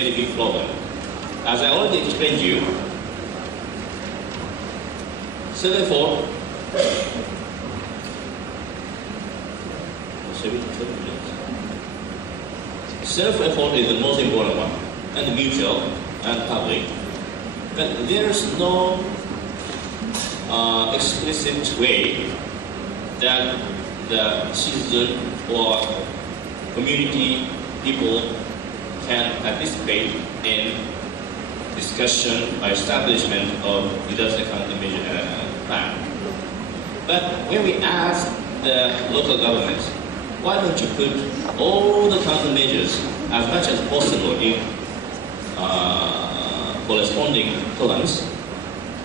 very big problem. As I already explained to you, 7-4, self-effort is the most important one, and mutual and public. But there is no explicit way that the citizen or community people can participate in discussion or establishment of disaster countermeasure plan. But when we ask the local governments, why don't you put all the countermeasures as much as possible in corresponding columns,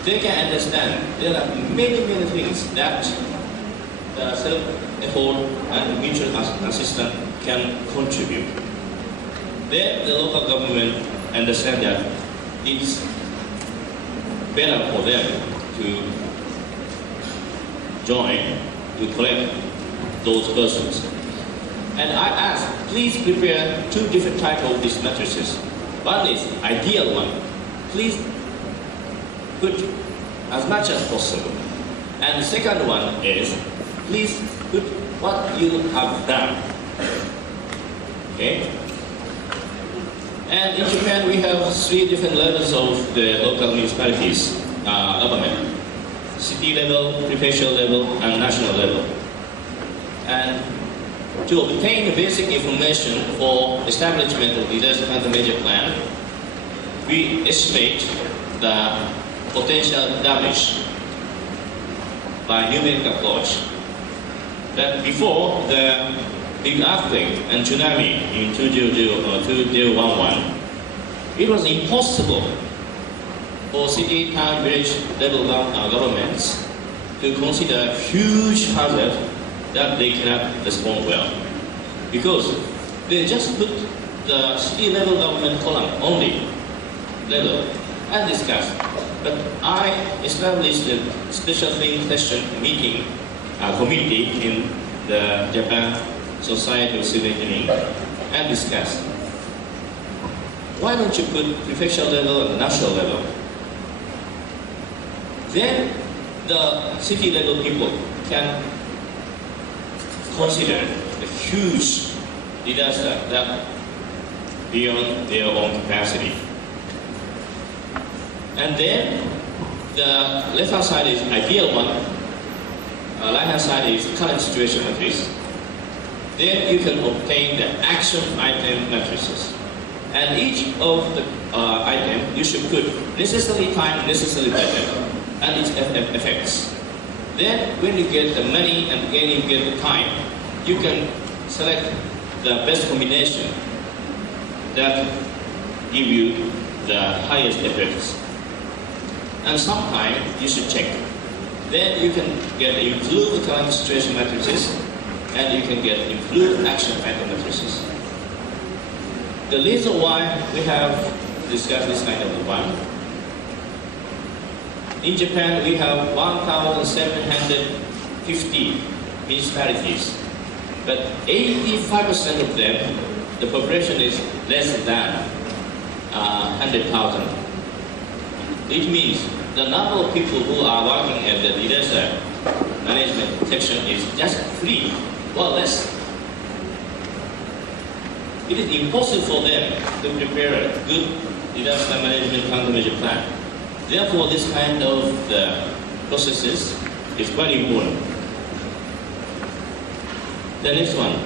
they can understand there are many things that self-effort and mutual assistance can contribute. Then the local government understand that it's better for them to join to collect those persons. And I ask, please prepare 2 different types of these matrices. One is ideal one. Please put as much as possible. And the second one is, please put what you have done. Okay? And in Japan, we have 3 different levels of the local municipalities government: city level, prefecture level, and national level. And to obtain the basic information for establishment of disaster countermeasure plan, we estimate the potential damage by numeric approach. But before the big earthquake and tsunami in 2011, it was impossible for city, town, village level governments to consider huge hazard that they cannot respond well. Because they just put the city level government column only level and discuss. But I established a special training session meeting committee in the Japan Society of Civil Engineering and discuss. Why don't you put prefecture level and national level? Then the city level people can consider the huge disaster that beyond their own capacity. And then the left-hand side is ideal one, right-hand side is current situation matrix. Then you can obtain the action item matrices. And each of the item you should put necessary time, necessary budget, and its effects. Then when you get the money and again you get the time, you can select the best combination that give you the highest effects. And sometimes you should check. Then you can get improved current situation matrices and you can get improved action item matrices. The reason why we have discussed this kind of one, in Japan we have 1,750 municipalities, but 85% of them, the population is less than 100,000. It means the number of people who are working at the disaster management section is just 3 or less. It is impossible for them to prepare a good disaster management countermeasure plan. Therefore, this kind of processes is quite important. The next one,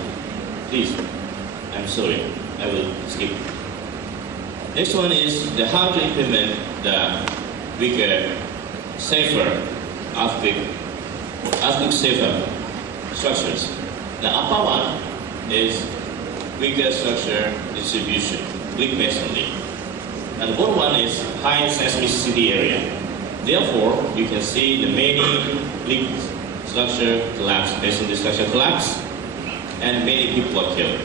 please. I'm sorry, I will skip. Next one is the how to implement the weaker, safer earthquake safer structures. The upper one is weaker structure distribution, weak masonry. And the bottom one is high seismicity area. Therefore, you can see the many weak structure collapse, masonry structure collapse, and many people are killed.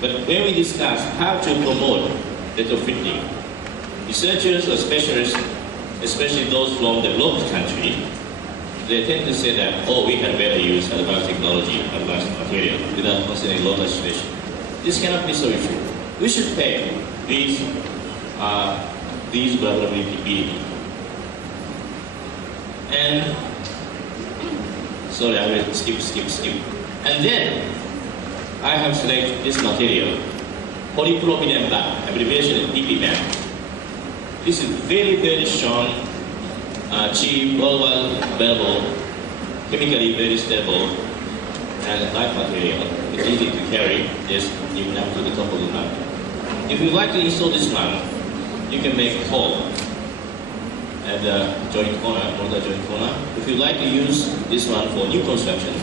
But when we discuss how to promote retrofitting, researchers or specialists, especially those from the developed country, they tend to say that, oh, we can better use advanced technology, advanced material, without considering local situation. This cannot be so true. We should pay these these vulnerability. And sorry, I will skip. And then I have selected this material, polypropylene bag, abbreviation is PP bag. This is very strong, cheap, worldwide available, chemically very stable, and light material. It's easy to carry, just even up to the top of the map. If you like to install this one, you can make a hole at the joint corner, mortar joint corner. If you like to use this one for new construction,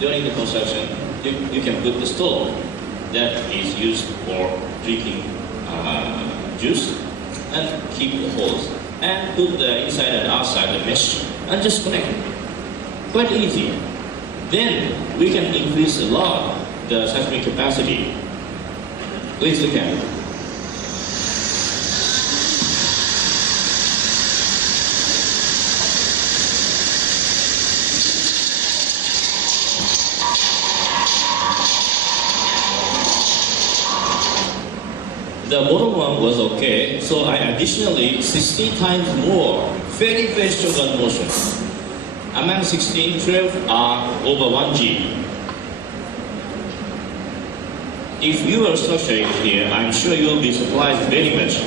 during the construction, you can put the stove that is used for drinking juice and keep the holes. And put the inside and outside the mesh and just connect it. Quite easy. Then we can increase a lot the seismic capacity. Please look at it. The bottom one was okay, so I additionally 16 times more, very strong motion. Among 16, 12 are over 1G. If your structure is here, I'm sure you'll be surprised very much.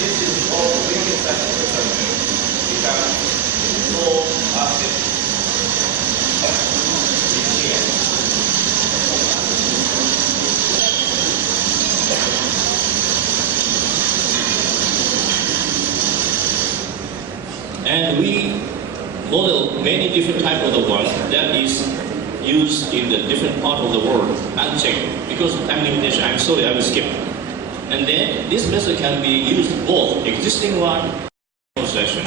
This is all really satisfactory because so active. And we model many different types of the ones that is used in the different part of the world unchecked because of time limitation. I'm sorry, I will skip. And then this method can be used both existing one and construction.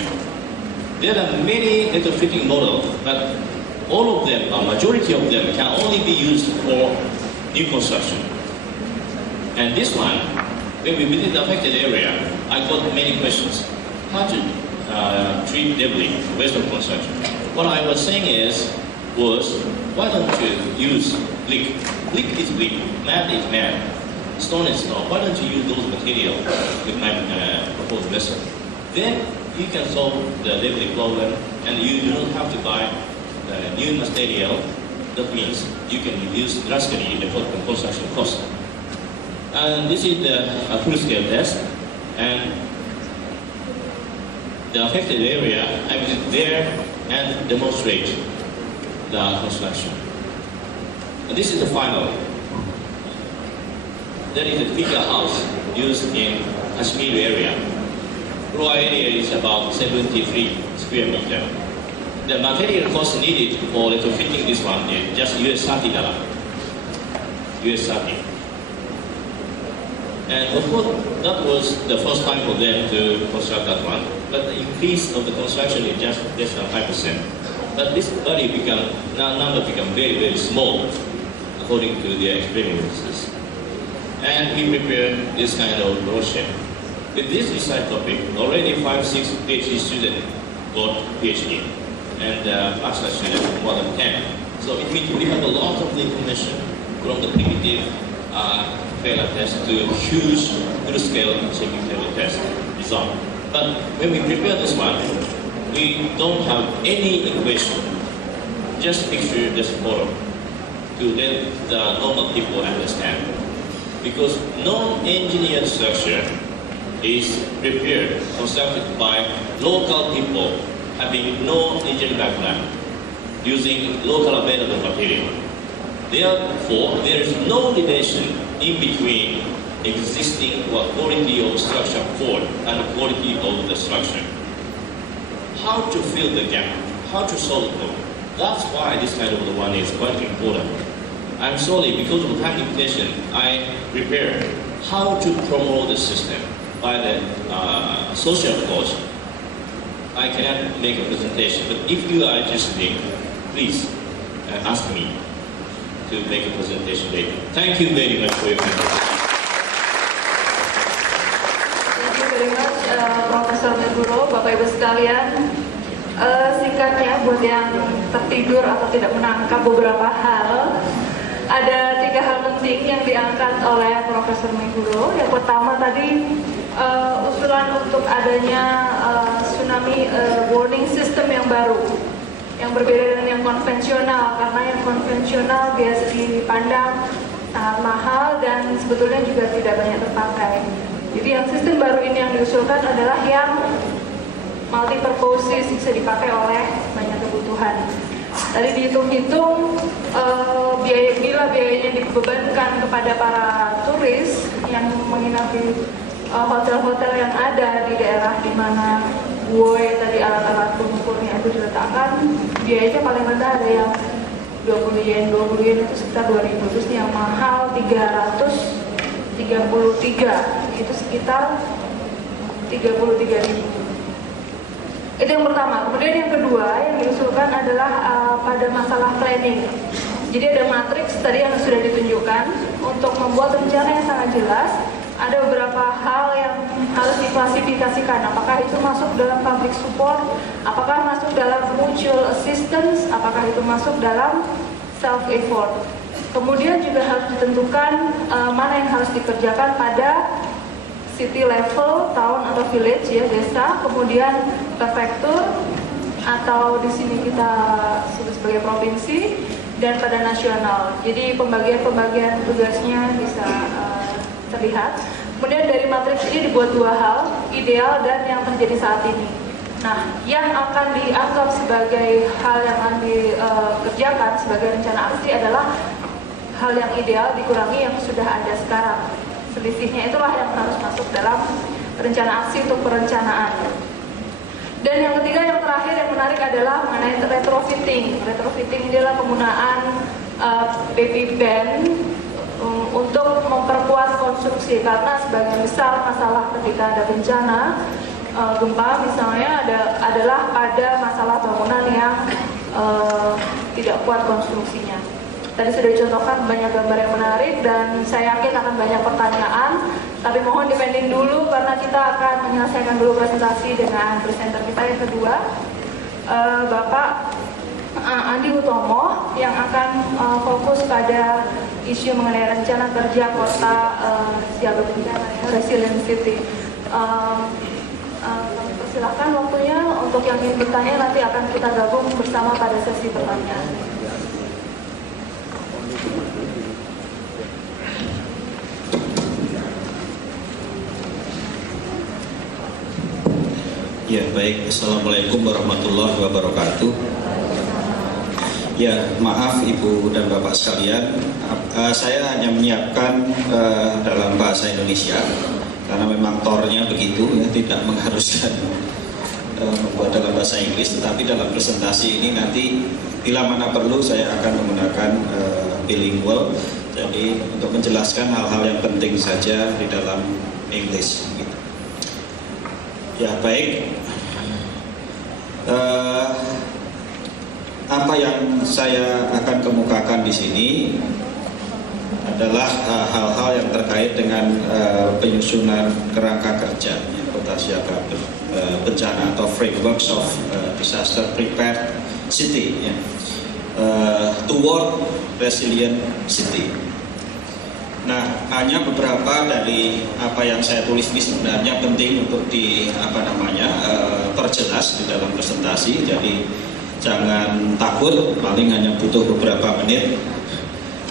There are many retrofitting models, but all of them, a majority of them, can only be used for new construction. And this one, when we visit the affected area, I got many questions. How to treat debris, waste of construction. What I was saying was, why don't you use brick? Brick is brick, man is man, stone is stone. Why don't you use those materials with my proposed method? Then you can solve the debris problem and you do not have to buy new material. That means you can reduce drastically the construction cost. And this is the full-scale test. And the affected area, I visit there and demonstrate the construction. And this is the final. There is a bigger house used in Kashmir area. Floor area is about 73 square meter. The material cost needed for retrofitting this one is just US $30. US 30. And of course, that was the first time for them to construct that one. But the increase of the construction is just less than 5%. But this number become very small, according to their experiences. And we prepare this kind of brochure. With this research topic, already 5-6 PhD students got PhD, and master students more than 10. So it means we have a lot of information from the primitive failure test to huge full-scale shaping table test design. But when we prepare this one, we don't have any equation, just picture, just photo, to let the normal people understand. Because non-engineered structure is prepared, constructed by local people having no engineering background, using local available material. Therefore, there is no relation in between existing quality of structure code and the quality of the structure. How to fill the gap, how to solve the problem. That's why this kind of the one is quite important. I'm sorry, because of time limitation, I prepared how to promote the system by the social approach. I cannot make a presentation, but if you are interested, please ask me to make a presentation later. Thank you very much for your attention. Thank you very much, Profesor Meguro, Bapak Ibu sekalian. Singkatnya, buat yang tertidur atau tidak menangkap beberapa hal, ada 3 hal usulan penting yang diangkat oleh Profesor Meguro. Yang pertama tadi usulan untuk adanya tsunami warning system yang baru, yang berbeda dengan yang konvensional, karena yang konvensional biasa dipandang sangat mahal dan sebetulnya juga tidak banyak terpakai. Jadi yang sistem baru ini yang diusulkan adalah yang multi-purpose, bisa dipakai oleh banyak kebutuhan. Tadi dihitung-hitung biayanya dibebankan kepada para turis yang menginap di hotel-hotel yang ada di daerah di mana buoy tadi alat-alat pengukurnya itu diletakkan, biayanya paling rendah ada yang 20 yen itu sekitar 2.000, terus yang mahal 333 itu sekitar 33.000. Itu yang pertama. Kemudian yang kedua yang diusulkan adalah pada masalah planning. Jadi ada matriks tadi yang sudah ditunjukkan untuk membuat rencana yang sangat jelas. Ada beberapa hal yang harus diklasifikasikan. Apakah itu masuk dalam public support? Apakah masuk dalam mutual assistance? Apakah itu masuk dalam self effort? Kemudian juga harus ditentukan mana yang harus dikerjakan pada city level, town atau village ya, desa, kemudian prefektur atau di sini kita sebut sebagai provinsi, dan pada nasional. Jadi pembagian tugasnya bisa terlihat. Kemudian dari matriks ini dibuat dua hal, ideal dan yang terjadi saat ini. Nah, yang akan dianggap sebagai hal yang akan dikerjakan sebagai rencana aksi adalah hal yang ideal dikurangi yang sudah ada sekarang. Selisihnya itulah yang harus masuk dalam rencana aksi untuk perencanaan. Dan yang ketiga, yang terakhir yang menarik adalah mengenai retrofitting. Retrofitting ini adalah penggunaan baby band untuk memperkuat konstruksi, karena sebagian besar masalah ketika ada bencana gempa misalnya adalah pada masalah bangunan yang tidak kuat konstruksinya. Tadi sudah dicontohkan banyak gambar yang menarik dan saya yakin akan banyak pertanyaan, tapi mohon dipending dulu karena kita akan menyelesaikan dulu presentasi dengan presenter kita yang kedua, Bapak Andi Utomo, yang akan fokus pada isu mengenai rencana kerja kota siaga bencana, resilient city. Kami persilahkan waktunya untuk yang ingin bertanya, nanti akan kita gabung bersama pada sesi pertanyaan. Ya, baik. Assalamualaikum warahmatullahi wabarakatuh. Ya, maaf Ibu dan Bapak sekalian, saya hanya menyiapkan dalam bahasa Indonesia karena memang tornya begitu ya, tidak mengharuskan membuat dalam bahasa Inggris, tetapi dalam presentasi ini nanti bila mana perlu saya akan menggunakan bilingual, jadi untuk menjelaskan hal-hal yang penting saja di dalam English. Ya, baik. Apa yang saya akan kemukakan di sini adalah hal-hal yang terkait dengan penyusunan kerangka kerja kota siaga bencana atau frameworks of disaster prepared city ya, toward resilient city. Nah, hanya beberapa dari apa yang saya tulis ini sebenarnya penting untuk perjelas di dalam presentasi. Jadi jangan takut, paling hanya butuh beberapa menit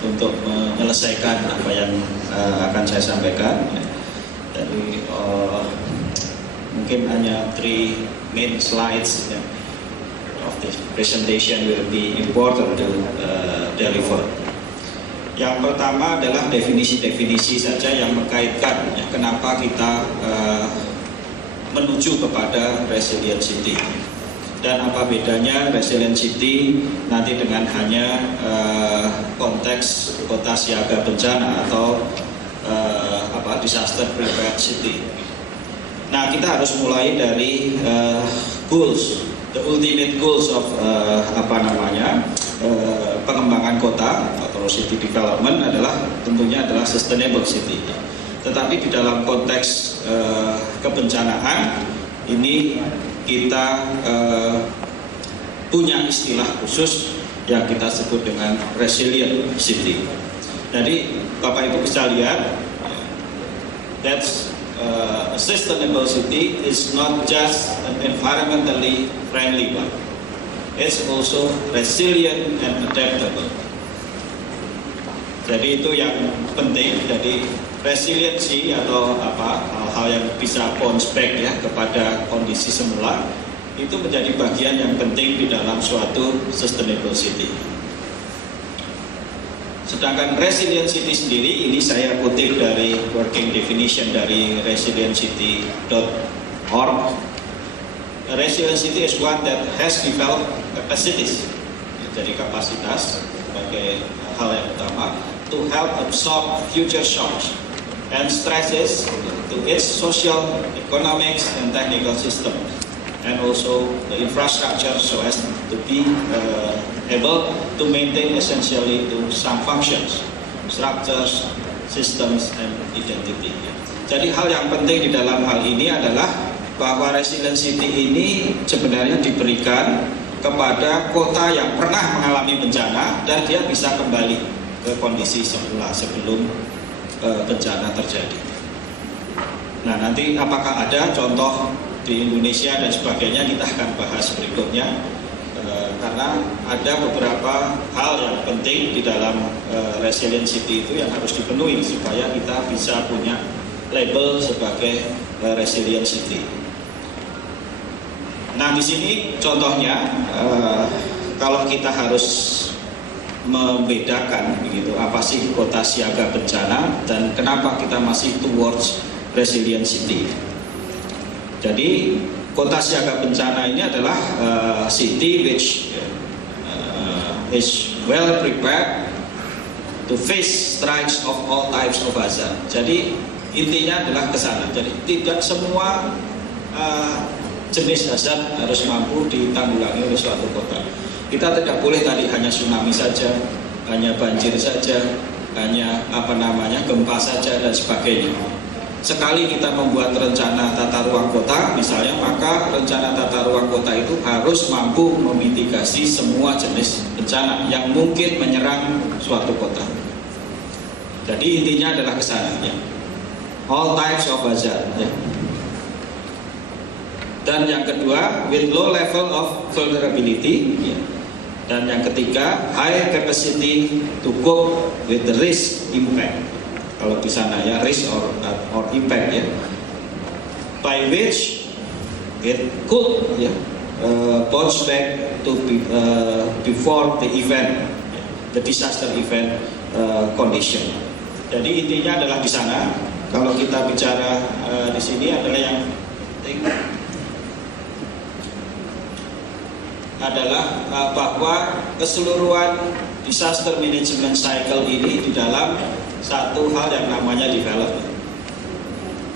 untuk menyelesaikan apa yang akan saya sampaikan. Jadi mungkin hanya 3 main slides of this presentation will be important to deliver. Yang pertama adalah definisi-definisi saja yang mengkaitkan ya, kenapa kita menuju kepada resilient city dan apa bedanya resilient city nanti dengan hanya konteks kota siaga bencana atau disaster prepared city. Nah, kita harus mulai dari goals, the ultimate goals of pengembangan kota atau city development tentunya adalah sustainable city. Tetapi di dalam konteks kebencanaan ini kita punya istilah khusus yang kita sebut dengan resilient city. Jadi Bapak Ibu bisa lihat, that's a sustainable city is not just an environmentally friendly one. It's also resilient and adaptable. Jadi itu yang penting. Jadi resiliensi atau hal-hal yang bisa bounce back ya kepada kondisi semula itu menjadi bagian yang penting di dalam suatu sustainable city. Sedangkan resilient city sendiri ini saya kutip dari working definition dari resilientcity.org. Resilient city is one that has developed capacities. Jadi kapasitas sebagai hal yang utama to help absorb future shocks and stresses to its social, economics, and technical system, and also the infrastructure so as to be able to maintain essentially to some functions, structures, systems, and identity. Jadi hal yang penting di dalam hal ini adalah bahwa resilient city ini sebenarnya diberikan kepada kota yang pernah mengalami bencana dan dia bisa kembali ke kondisi semula sebelum bencana terjadi. Nah, nanti apakah ada contoh di Indonesia dan sebagainya kita akan bahas berikutnya, karena ada beberapa hal yang penting di dalam resilient city itu yang harus dipenuhi supaya kita bisa punya label sebagai resilient city. Nah, di sini contohnya kalau kita harus membedakan begitu apa sih kota siaga bencana dan kenapa kita masih towards resilient city. Jadi kota siaga bencana ini adalah city which is well prepared to face strikes of all types of hazard. Jadi intinya adalah ke sana. Jadi tidak semua jenis hazard harus mampu ditanggulangi oleh suatu kota. Kita tidak boleh tadi hanya tsunami saja, hanya banjir saja, hanya gempa saja dan sebagainya. Sekali kita membuat rencana tata ruang kota misalnya, maka rencana tata ruang kota itu harus mampu memitigasi semua jenis bencana yang mungkin menyerang suatu kota. Jadi intinya adalah ke sana ya. All types of hazard ya. Dan yang kedua, with low level of vulnerability ya. Dan yang ketiga, high capacity to cope with the risk impact. Kalau di sana ya, risk or impact ya. By which it could ya, bounce back to before the event, the disaster event condition. Jadi intinya adalah di sana. Kalau kita bicara di sini adalah yang penting adalah bahwa keseluruhan disaster management cycle ini di dalam satu hal yang namanya development.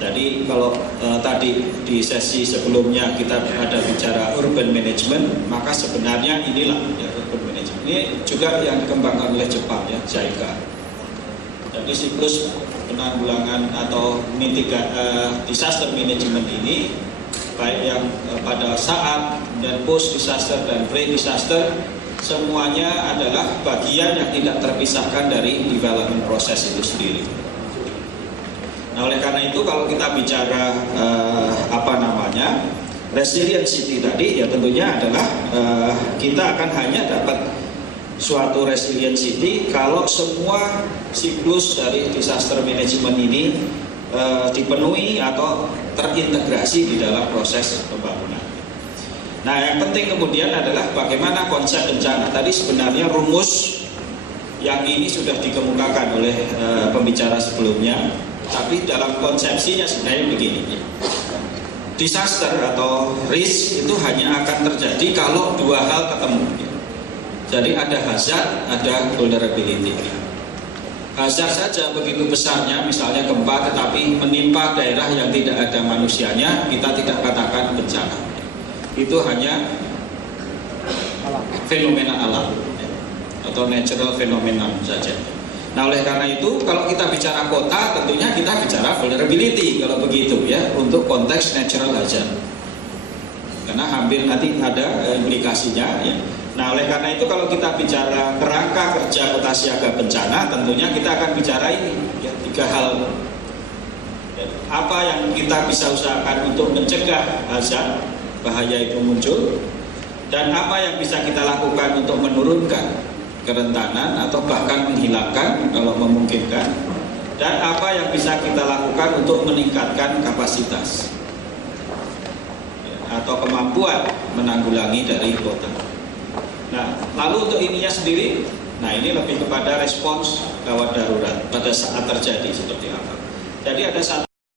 Jadi kalau tadi di sesi sebelumnya kita ada bicara urban management, maka sebenarnya inilah ya, urban management. Ini juga yang dikembangkan oleh Jepang ya, JICA. Jadi siklus penanggulangan atau disaster management ini baik yang pada saat dan post disaster dan pre disaster semuanya adalah bagian yang tidak terpisahkan dari development proses itu sendiri. Nah, oleh karena itu kalau kita bicara resilient city tadi ya tentunya adalah kita akan hanya dapat suatu resilient city kalau semua siklus dari disaster management ini dipenuhi atau terintegrasi di dalam proses pembangunan. Nah, yang penting kemudian adalah bagaimana konsep bencana. Tadi sebenarnya rumus yang ini sudah dikemukakan oleh pembicara sebelumnya, tapi dalam konsepsinya sebenarnya begini. Disaster atau risk itu hanya akan terjadi kalau dua hal ketemu. Jadi ada hazard, ada vulnerability. Hazard saja begitu besarnya, misalnya gempa tetapi menimpa daerah yang tidak ada manusianya, kita tidak katakan bencana. Itu hanya fenomena alam atau natural phenomenon saja. Nah, oleh karena itu kalau kita bicara kota tentunya kita bicara vulnerability kalau begitu ya, untuk konteks natural hazard. Karena hampir nanti ada implikasinya ya. Nah, oleh karena itu kalau kita bicara kerangka kerja kota siaga bencana, tentunya kita akan bicara ini ya, 3 hal. Apa yang kita bisa usahakan untuk mencegah hazard bahaya itu muncul, dan apa yang bisa kita lakukan untuk menurunkan kerentanan atau bahkan menghilangkan kalau memungkinkan, dan apa yang bisa kita lakukan untuk meningkatkan kapasitas atau kemampuan menanggulangi dari kota. Nah, lalu untuk ininya sendiri, nah ini lebih kepada respons gawat darurat pada saat terjadi seperti apa. Jadi ada satu